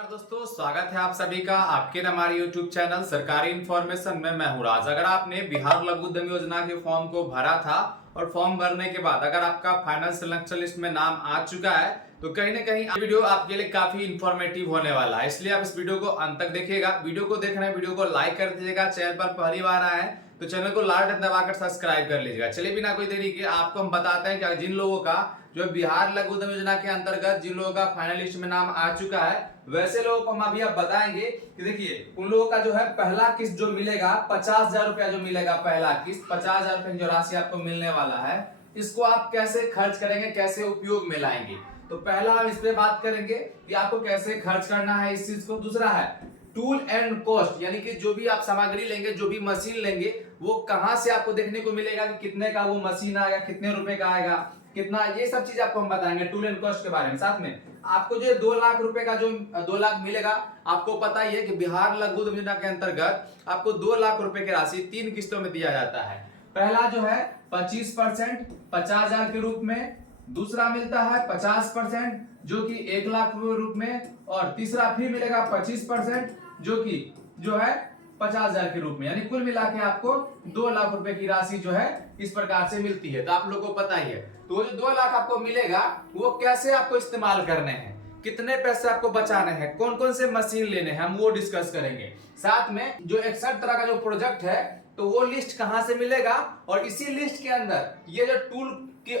नमस्कार दोस्तों, स्वागत है आप सभी का आपके हमारे YouTube चैनल सरकारी इन्फॉर्मेशन में। मैं हूं राज। अगर आपने बिहार लघु उद्यम योजना के फॉर्म को भरा था और फॉर्म भरने के बाद अगर आपका फाइनल सिलेक्शन लिस्ट में नाम आ चुका है तो कहीं ना कहीं वीडियो आपके लिए काफी इंफॉर्मेटिव होने वाला है, इसलिए आप इस वीडियो को अंत तक देखिएगा। वीडियो को देखना है, वीडियो को लाइक कर दीजिएगा। चैनल पर पहली बार आए हैं तो चैनल को लाल बटन दबाकर सब्सक्राइब कर लीजिएगा। चलिए बिना कोई देरी के आपको हम बताते हैं कि जिन लोगों का जो बिहार लघु उद्यम योजना के अंतर्गत जिन लोगों का फाइनल लिस्ट में नाम आ चुका है वैसे लोगों को हम अभी आप बताएंगे कि देखिए उन लोगों का जो है पहला किस्त जो मिलेगा 50,000 रुपया जो मिलेगा, पहला किस्त 50,000 रुपए की जो राशि आपको मिलने वाला है, इसको आप कैसे खर्च करेंगे, कैसे उपयोग में लाएंगे। तो पहला हम इस पे बात करेंगे कि आपको कैसे खर्च करना है इस चीज को। दूसरा है टूल एंड कॉस्ट, यानी कि जो भी आप सामग्री लेंगे, जो भी मशीन लेंगे, वो कहां से आपको देखने को मिलेगा कि कितने का वो मशीन आएगा, कितने रुपए का आएगा, कितना, ये सब चीज आपको हम बताएंगे टूल एंड कॉस्ट के बारे में। साथ में आपको जो 2 लाख रुपए का जो 2 लाख मिलेगा, आपको पता ही है कि बिहार लघु उद्यम योजना के अंतर्गत आपको 2 लाख रुपए की राशि 3 किस्तों में दिया जाता है। पहला जो है 25% 50,000 के रूप में, दूसरा मिलता है 50% जो कि 1 लाख रुपए रूप में, और तीसरा फिर मिलेगा 25% जो कि जो है 50,000 के रूप में, यानी कुल मिला के आपको 2 लाख रुपए की राशि जो है इस प्रकार से मिलती है। तो आप लोगों को पता ही है। तो वो जो 2 लाख आपको मिलेगा वो कैसे आपको इस्तेमाल करने हैं, कितने पैसे आपको बचाने हैं, कौन कौन से मशीन लेने हैं, हम वो डिस्कस करेंगे। साथ में जो 61 तरह का जो प्रोजेक्ट है तो वो लिस्ट कहां से मिलेगा, और इसी लिस्ट के अंदर ये जो टूल की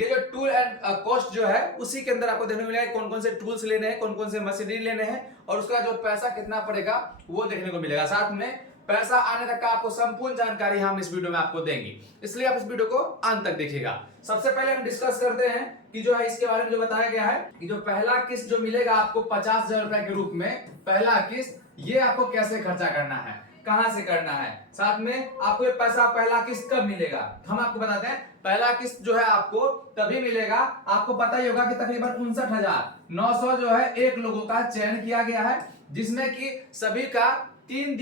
ये जो टूल एंड कॉस्ट जो है उसी के अंदर आपको देखने को मिलेगा कौन कौन से टूल्स लेने हैं, कौन कौन से मशीनरी लेने हैं, और उसका जो पैसा कितना पड़ेगा वो देखने को मिलेगा। साथ में पैसा आने तक का आपको संपूर्ण जानकारी हम इस वीडियो में आपको देंगे, इसलिए आप इस वीडियो को अंत तक देखिएगा। सबसे पहले हम डिस्कस करते हैं कि जो है इसके बारे में जो बताया गया है कि जो पहला किस्त जो मिलेगा आपको 50,000 रुपए के रूप में, पहला किस्त, ये आपको कैसे खर्चा करना है, कहां से करना है, साथ में आपको ये पैसा पहला किस्त कब मिलेगा। हम आपको बताते हैं पहला किस्त जो है आपको तभी मिलेगा, आपको पता ही होगा कि तकरीबन 59,900 जो है एक लोगों का चयन किया गया है, जिसमें कि सभी का 3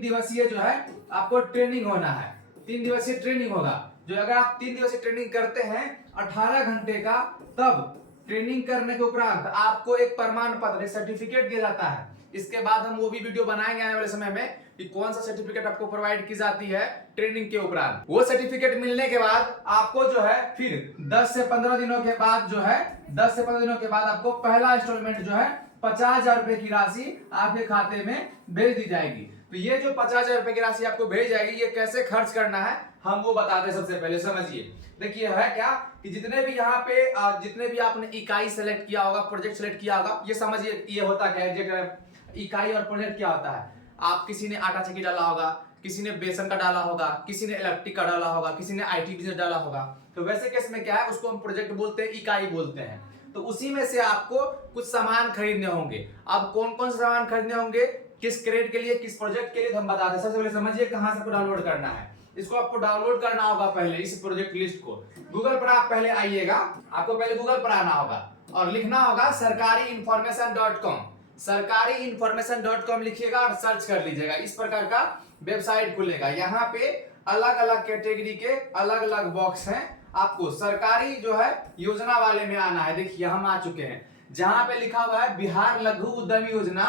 दिवसीय जो है आपको ट्रेनिंग होना है। 3 दिवसीय ट्रेनिंग होगा, जो अगर आप 3 दिवसीय ट्रेनिंग करते हैं 18 घंटे का, तब ट्रेनिंग करने के उपरांत आपको एक प्रमाण पत्र, सर्टिफिकेट दिया जाता है। इसके बाद हम वो भी वीडियो बनाएंगे आने वाले समय में कि कौन सा सर्टिफिकेट आपको प्रोवाइड की जाती है ट्रेनिंग के उपरांत। वो सर्टिफिकेट मिलने के बाद आपको जो है फिर 10 से 15 दिनों के बाद जो है 10 से 15 दिनों के बाद आपको पहला इंस्टॉलमेंट जो है 50,000 रुपए की राशि आपके खाते में भेज दी जाएगी। तो ये जो 50,000 रुपए की राशि आपको भेज जाएगी, ये कैसे खर्च करना है हम वो बताते हैं। सबसे पहले समझिए, देखिए है क्या कि जितने भी यहाँ पे जितने भी आपने इकाई सेलेक्ट किया होगा, प्रोजेक्ट सेलेक्ट किया होगा, ये समझिए ये होता क्या है। इकाई और प्रोजेक्ट क्या होता है, आप किसी ने आटा चक्की डाला होगा, किसी ने बेसन का डाला होगा, किसी ने इलेक्ट्रिक का डाला होगा, किसी ने IT बिजनेस डाला होगा। तो वैसे केस में क्या है, उसको हम प्रोजेक्ट बोलते हैं, इकाई बोलते हैं। तो उसी में से आपको कुछ सामान खरीदने होंगे। अब कौन कौन से सामान खरीदने होंगे, किस क्रेड के लिए, किस प्रोजेक्ट के लिए, तो हम बताते हैं। सबसे पहले समझिए कहां से डाउनलोड करना है। इसको आपको डाउनलोड करना होगा पहले, इस प्रोजेक्ट लिस्ट को गूगल पर आप पहले आइएगा, आपको पहले गूगल पर आना होगा और लिखना होगा sarkariinformation.com। sarkariinformation.com लिखिएगा और सर्च कर लीजिएगा। इस प्रकार का वेबसाइट खुलेगा। यहाँ पे अलग अलग कैटेगरी के अलग अलग बॉक्स हैं। आपको सरकारी जो है योजना वाले में आना है। देखिए हम आ चुके हैं, जहां पे लिखा हुआ है बिहार लघु उद्यम योजना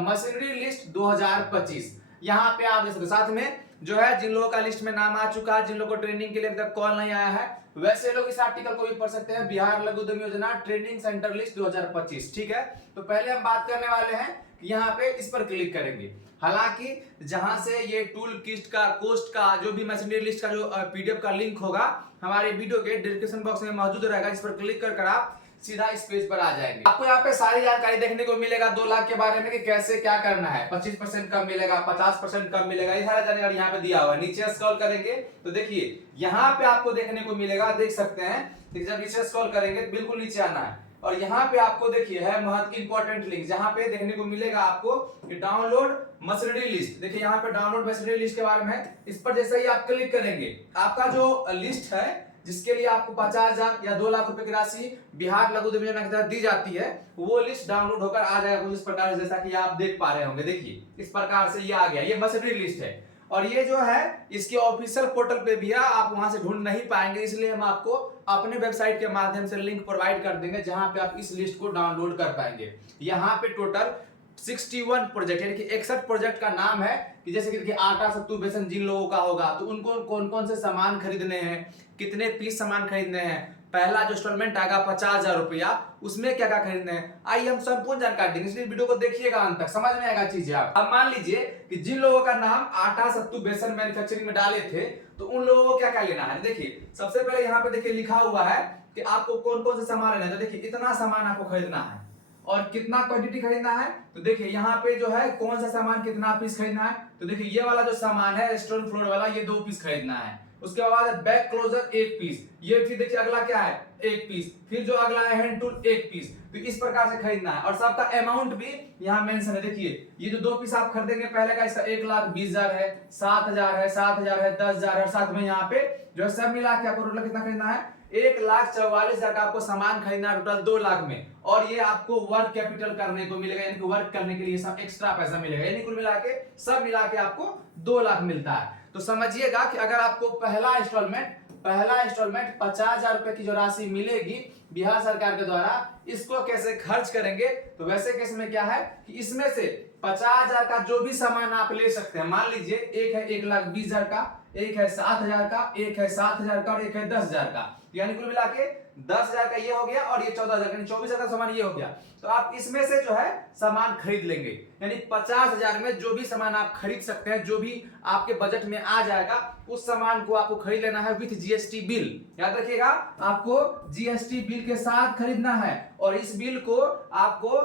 मशीनरी लिस्ट 2025। यहाँ पे आप देख सकते। साथ में जो है जिन लोगों का लिस्ट में नाम आ चुका है, जिन लोगों को ट्रेनिंग के लिए अभी तक कॉल नहीं आया है, वैसे लोग इस आर्टिकल को भी पढ़ सकते हैं, बिहार लघु उद्यम योजना ट्रेनिंग सेंटर लिस्ट 2025। ठीक है, तो पहले हम बात करने वाले हैं कि यहाँ पे इस पर क्लिक करेंगे। हालांकि जहां से ये टूल किस्ट का, कोस्ट का, जो भी मशीनरी लिस्ट का जो PDF का लिंक होगा हमारे वीडियो के डिस्क्रिप्शन बॉक्स में मौजूद रहेगा। इस पर क्लिक कर आप सीधा इस पेज पर आ जाएंगे। आपको यहाँ पे सारी जानकारी देखने को मिलेगा 2 लाख के बारे में कि कैसे क्या करना है, 25% कब मिलेगा, 50% कब मिलेगा, ये सारा जानकारी यहाँ पे दिया हुआ है। नीचे स्क्रॉल करेंगे तो देखिए यहाँ पे आपको देखने को मिलेगा, देख सकते हैं। जब नीचे स्क्रॉल करेंगे बिल्कुल नीचे आना है और यहाँ पे आपको देखिए है महत्व इंपॉर्टेंट लिंक, जहाँ पे देखने को मिलेगा आपको डाउनलोड मशीनरी लिस्ट। देखिए यहाँ पे डाउनलोड मशीनरी लिस्ट के बारे में, इस पर जैसे ही आप क्लिक करेंगे आपका जो लिस्ट है जिसके लिए आपको 50,000 या 2 लाख रुपए की राशि बिहार लघु उद्यम योजना के तहत दी जाती है, वो लिस्ट डाउनलोड होकर आ जाएगा कुछ इस प्रकार, जैसा कि आप देख पा रहे होंगे। देखिए इस प्रकार से ये आ गया, ये मशीनरी लिस्ट है। और ये जो है इसके ऑफिशियल पोर्टल पे भी है, आप वहां से ढूंढ नहीं पाएंगे, इसलिए हम आपको अपने वेबसाइट के माध्यम से लिंक प्रोवाइड कर देंगे जहां पे आप इस लिस्ट को डाउनलोड कर पाएंगे। यहाँ पे टोटल 61 प्रोजेक्ट यानी कि 61 प्रोजेक्ट का नाम है कि जैसे कि आटा सत्तू बेसन जिन लोगों का होगा तो उनको कौन कौन से सामान खरीदने हैं, कितने पीस सामान खरीदने हैं, पहला जो इंस्टॉलमेंट आएगा 50,000 रुपया, उसमें क्या क्या खरीदने हैं, आइए हम संपूर्ण जानकारी देंगे, इसलिए वीडियो को देखिएगा अंत तक, समझ में आएगा चीजें। आप अब मान लीजिए कि जिन लोगों का नाम आटा सत्तू बेसन मैन्युफैक्चरिंग में डाले थे तो उन लोगों को क्या क्या लेना है। देखिए सबसे पहले यहाँ पे देखिए लिखा हुआ है कि आपको कौन कौन से सामान लेना है। तो देखिए इतना सामान आपको खरीदना है और कितना क्वांटिटी खरीदना है। तो देखिए यहाँ पे जो है कौन सा सामान कितना पीस खरीदना है। तो देखिए ये वाला जो सामान है स्टोन फ्लोर वाला, ये 2 पीस खरीदना है। उसके बाद बैक क्लोजर 1 पीस, ये फिर देखिए अगला क्या है 1 पीस, फिर जो अगला है हैंड टूल 1 पीस। तो इस प्रकार से खरीदना है और सबका अमाउंट भी यहाँ मेंशन है। देखिए ये जो 2 पीस आप खरीदेंगे पहले का इसका 1,20,000 है, 7,000 है, 7,000 है, 10,000 है और साथ में यहाँ पे जो है सब मिला के आपको टोटल कितना खरीदना है 1,44,000 का आपको सामान खरीदना है टोटल 2 लाख में। और ये आपको वर्क कैपिटल करने को मिलेगा यानी कि वर्क करने के लिए सब एक्स्ट्रा पैसा मिलेगा, यानी कुल मिला के सब मिला के आपको 2 लाख मिलता है। तो समझिएगा कि अगर आपको पहला इंस्टॉलमेंट 50,000 रुपए की जो राशि मिलेगी बिहार सरकार के द्वारा, इसको कैसे खर्च करेंगे। तो वैसे केस में क्या है कि इसमें से 50,000 का जो भी सामान आप ले सकते हैं, मान लीजिए एक है 1,20,000 का, एक है 7,000 का, एक है 7,000 का और एक है 10,000 का, यानी कुल मिला के 10,000 का ये हो गया और ये 14,000 यानी 24,000 का सामान ये हो गया। तो आप इसमें से जो है सामान खरीद लेंगे, यानी 50,000 में जो भी सामान आप खरीद सकते हैं, जो भी आपके बजट में आ जाएगा उस सामान को आपको खरीद लेना है विथ जीएसटी बिल। याद रखिएगा आपको जीएसटी बिल के साथ खरीदना है और इस बिल को आपको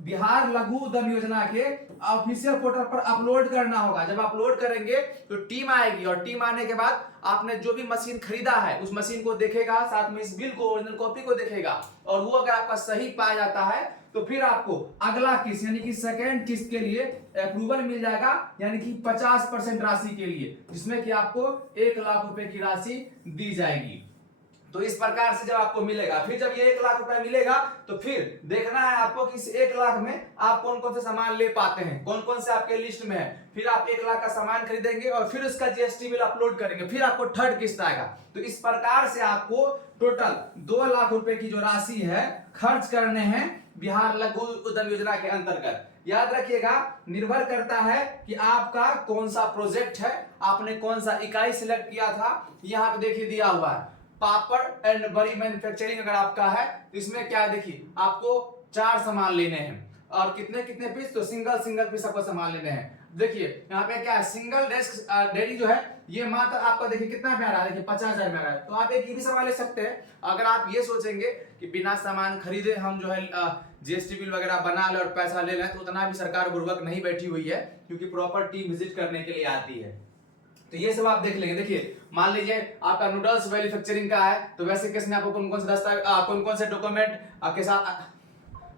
बिहार लघु उद्यम योजना के ऑफिशियल पोर्टल पर अपलोड करना होगा। जब अपलोड करेंगे तो टीम आएगी और टीम आने के बाद आपने जो भी मशीन खरीदा है उस मशीन को देखेगा, साथ में इस बिल को ओरिजिनल कॉपी को देखेगा और वो अगर आपका सही पाया जाता है तो फिर आपको अगला किस्त यानी कि सेकेंड किस्त के लिए अप्रूवल मिल जाएगा, यानी कि 50% राशि के लिए, जिसमें कि आपको 1 लाख रुपए की राशि दी जाएगी। तो इस प्रकार से जब आपको मिलेगा, फिर जब ये 1 लाख रुपए मिलेगा तो फिर देखना है आपको कि इस 1 लाख में आप कौन कौन से सामान ले पाते हैं, कौन कौन से आपके लिस्ट में है। फिर आप 1 लाख का सामान खरीदेंगे और फिर उसका जीएसटी बिल अपलोड करेंगे, फिर आपको थर्ड किस्त आएगा। तो इस प्रकार से आपको टोटल 2 लाख रुपए की जो राशि है खर्च करने हैं बिहार लघु उद्यम योजना के अंतर्गत। याद रखिएगा निर्भर करता है कि आपका कौन सा प्रोजेक्ट है, आपने कौन सा इकाई सिलेक्ट किया था। यहाँ पे देखिए दिया हुआ है पापड़ एंड बड़ी मैन्युफैक्चरिंग अगर आपका है तो इसमें क्या देखिए आपको 4 सामान लेने हैं और कितने कितने पीस, तो सिंगल पीस आपको सामान लेने हैं। देखिए यहाँ पे क्या है सिंगल डेस्क डेयरी जो है ये मात्र आपका देखिए कितना में आ रहा है, देखिए 50,000 में आ रहा है। तो आप एक ये भी सामान ले सकते हैं। अगर आप ये सोचेंगे कि बिना सामान खरीदे हम जो है जीएसटी बिल वगैरह बना ले और पैसा ले लें तो उतना भी सरकार बुर्बक नहीं बैठी हुई है, क्योंकि प्रॉपर टीम विजिट करने के लिए आती है। तो ये सब आप देख लेंगे। देखिए मान लीजिए आपका नूडल्स मैन्युफैक्चरिंग का है तो वैसे केस में आपको कौन कौन से दस्तावेज कौन कौन से डॉक्यूमेंट के साथ,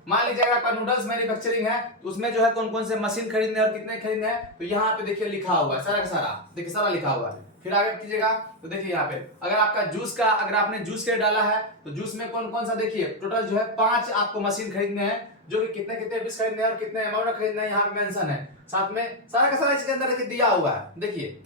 मान लीजिए अगर आपका नूडल्स मैन्युफैक्चरिंग है तो उसमें जो है कौन कौन से मशीन खरीदने और कितने खरीदने हैं, तो यहाँ पे देखिए लिखा हुआ है सारा का सारा, देखिए सारा लिखा हुआ है। फिर आगे कीजिएगा तो देखिए यहाँ पे अगर आपका जूस का, अगर आपने जूस के डाला है तो जूस में कौन कौन सा, देखिए टोटल जो है 5 आपको मशीन खरीदने हैं, जो कि कितने कितने पीस खरीदने हैं और कितने अमाउंट खरीदना है यहाँ पे मेंशन है। साथ में सारा का सारा इसके अंदर देखिए दिया हुआ है, देखिए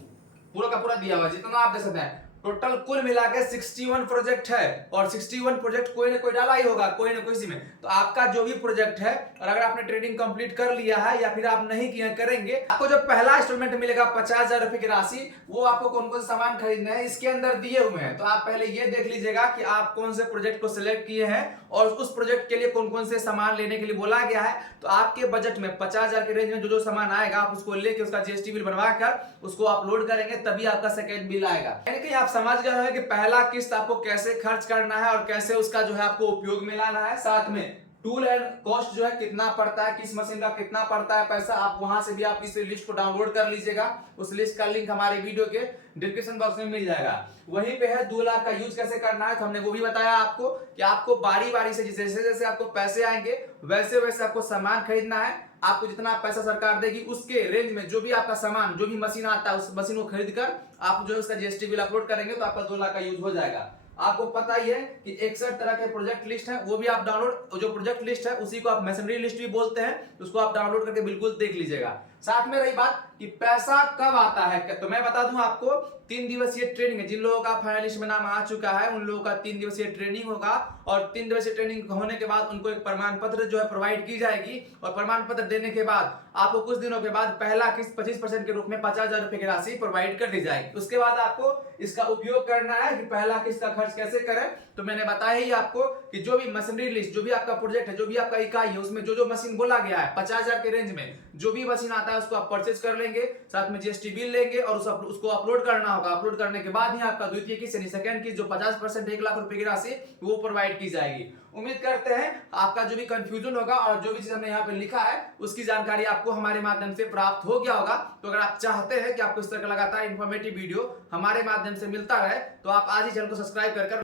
पूरा का पूरा दिया हुआ है जितना आप देख सकते हैं। टोटल कुल मिला के 61 प्रोजेक्ट है और 61 प्रोजेक्ट कोई ना कोई डाला ही होगा कोई ना कोई सी में। तो आपका जो भी प्रोजेक्ट है और अगर आपने ट्रेडिंग कंप्लीट कर लिया है या फिर आप नहीं किया करेंगे, आपको जो पहला इंस्टॉलमेंट मिलेगा 50,000 रुपए की राशि, वो आपको कौन कौन सामान खरीदना है इसके अंदर दिए हुए हैं। तो आप पहले ये देख लीजिएगा कि आप कौन से प्रोजेक्ट को सिलेक्ट किए हैं और उस प्रोजेक्ट के लिए कौन कौन से सामान लेने के लिए बोला गया है। तो आपके बजट में 50,000 के रेंज में जो सामान आएगा आप उसको लेके उसका जीएसटी बिल बनवा कर उसको अपलोड करेंगे, तभी आपका सेकेंड बिल आएगा। यानी कि आप समझ गए हैं कि पहला किस्त आपको कैसे खर्च करना है और कैसे उसका जो है आपको उपयोग में लाना है। साथ में टूल एंड कॉस्ट जो है कितना पड़ता है, किस मशीन का कितना पड़ता है पैसा, आप वहां से भी आप इस लिस्ट को डाउनलोड कर लीजिएगा। उस लिस्ट का लिंक हमारे वीडियो के डिस्क्रिप्शन बॉक्स में मिल जाएगा। वहीं पे है 2 लाख का यूज कैसे करना है, तो हमने वो भी बताया आपको कि आपको बारी बारी से जैसे जैसे आपको पैसे आएंगे वैसे वैसे आपको सामान खरीदना है। आपको जितना पैसा सरकार देगी उसके रेंज में जो भी आपका सामान, जो भी मशीन आता है उस मशीन को खरीद कर आप जो है उसका जीएसटी बिल अपलोड करेंगे तो आपका 2 लाख का यूज हो जाएगा। आपको पता ही है कि 61 तरह के प्रोजेक्ट लिस्ट है, वो भी आप डाउनलोड, जो प्रोजेक्ट लिस्ट है उसी को आप मैसनरी लिस्ट भी बोलते हैं, उसको आप डाउनलोड करके बिल्कुल देख लीजिएगा। साथ में रही बात कि पैसा कब आता है, तो मैं बता दूं आपको 3 दिवसीय ट्रेनिंग है। जिन लोगों का फाइनलिस्ट में नाम आ चुका है उन लोगों का 3 दिवसीय ट्रेनिंग होगा और 3 दिवसीय ट्रेनिंग होने के बाद उनको एक प्रमाण पत्र जो है प्रोवाइड की जाएगी और प्रमाण पत्र देने के बाद आपको कुछ दिनों के बाद पहला किस्त 25% के रूप में 50,000 रुपए की राशि प्रोवाइड कर दी जाएगी। उसके बाद आपको इसका उपयोग करना है कि पहला किस्त का खर्च कैसे करें, तो मैंने बताया ही आपको कि जो भी मशीनरी लिस्ट, जो भी आपका प्रोजेक्ट है, जो भी आपका इकाई है, उसमें जो जो मशीन बोला गया है 50,000 के रेंज में जो भी मशीन आता है उसको आप परचेज कर लेंगे, साथ में जीएसटी बिल लेंगे और उसको अपलोड करना होगा। अपलोड करने के बाद ही आपका द्वितीय किस्त यानी सेकंड किस्त जो 50% 1 लाख रुपए की राशि वो प्रोवाइड की जाएगी। उम्मीद करते हैं आपका जो भी कंफ्यूजन होगा और जो भी चीज हमने यहाँ पे लिखा है उसकी जानकारी आपको हमारे माध्यम से प्राप्त हो गया होगा। तो अगर आप चाहते हैं कि आपको इस तरह का लगातार इंफॉर्मेटिव वीडियो हमारे माध्यम से मिलता रहे तो आप आज ही चैनल को सब्सक्राइब कर